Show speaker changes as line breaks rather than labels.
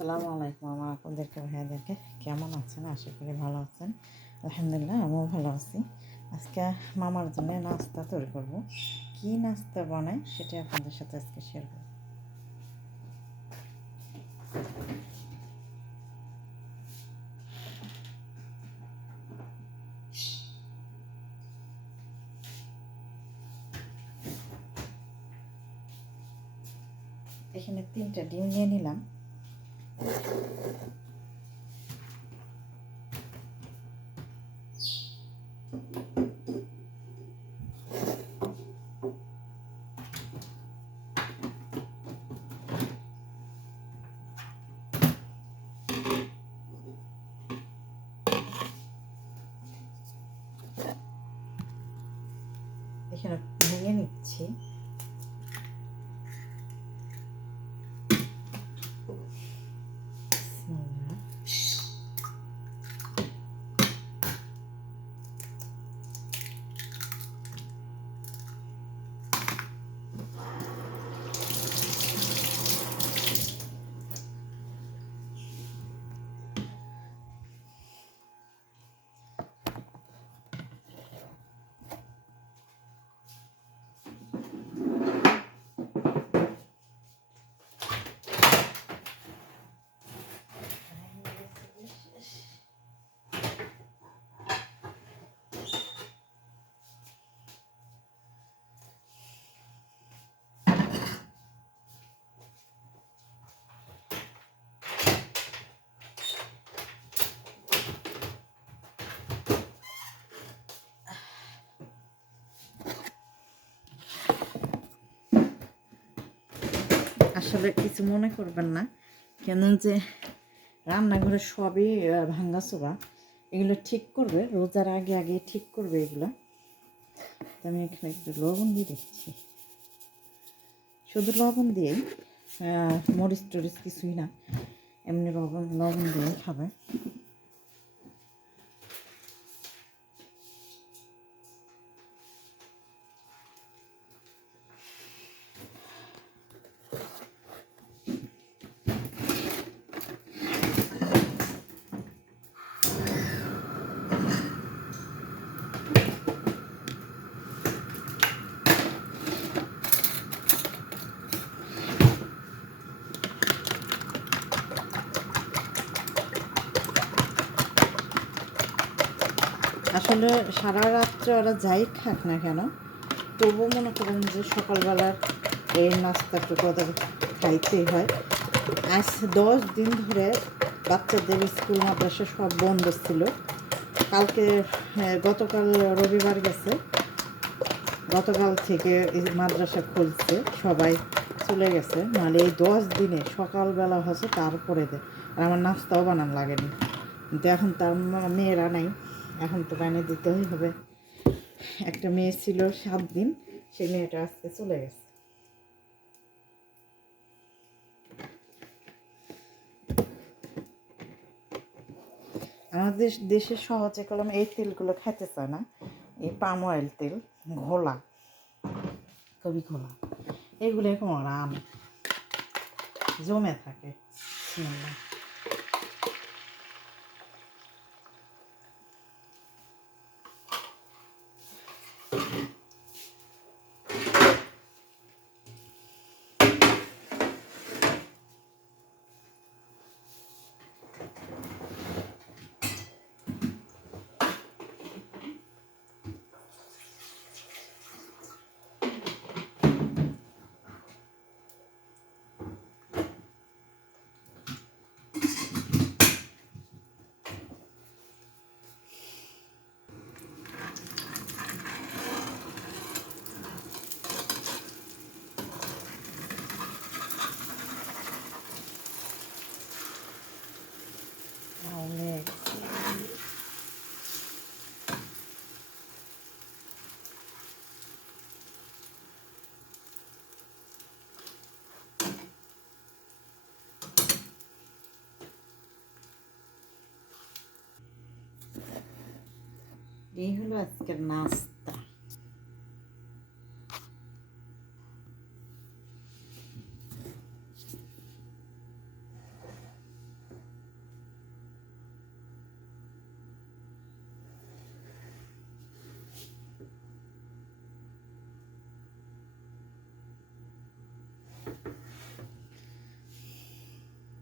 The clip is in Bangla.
আসসালামু আলাইকুম আমার আপনাদেরকে, ভাইয়াদেরকে কেমন আছেন? আশা করি ভালো আছেন। আলহামদুলিল্লাহ, আমিও ভালো আছি। আজকে মামার জন্য নাস্তা তৈরি করব। কি নাস্তা বানাই সেটা আপনাদের সাথে আজকে শেয়ার করব। এখানে তিনটা ডিম নিয়ে নিলাম। এখানে ভেঙে নিচ্ছি আসলে কিছু মনে করবেন না। কেন যে রান্নাঘরে সবই ভাঙ্গা ভাঙ্গাচোরা এগুলো ঠিক করবে, রোজার আগে আগে ঠিক করবে এগুলো। তো আমি এখানে একটু লবণ দিয়ে দিচ্ছি। শুধু লবণ দিয়েই মরিচ টরিচ কিছুই না, এমনি লবণ লবণ দিয়ে খাবে। আসলে সারা রাত্রে ওরা যাই খাক না কেন, তবুও মনে করেন যে সকালবেলার এই নাস্তাটুকু ওদের খাইতেই হয়। আজ দশ দিন ধরে বাচ্চাদের স্কুল, মাদ্রাসা সব বন্ধ ছিল। কালকে গতকাল রবিবার গেছে। গতকাল থেকে মাদ্রাসা খুলছে, সবাই চলে গেছে। নাহলে এই দশ দিনে সকালবেলা হচ্ছে তারপরে দেয় আর আমার নাস্তাও বানান লাগেনি। কিন্তু এখন তার মেয়েরা নাই। এখন তো বানিয়ে দিতেই হবে। একটা মেয়ে ছিল সাত দিন, সেই মেয়েটা আজকে চলে গেছে। আমাদের দেশে সহজে কলম এই তেলগুলো খেতে চায় না। এই পাম অয়েল তেল, ঘোলা, কবি ঘোলা। এগুলো এখন আরাম। জমে থাকে। এই হলো আজকের নাস্তা।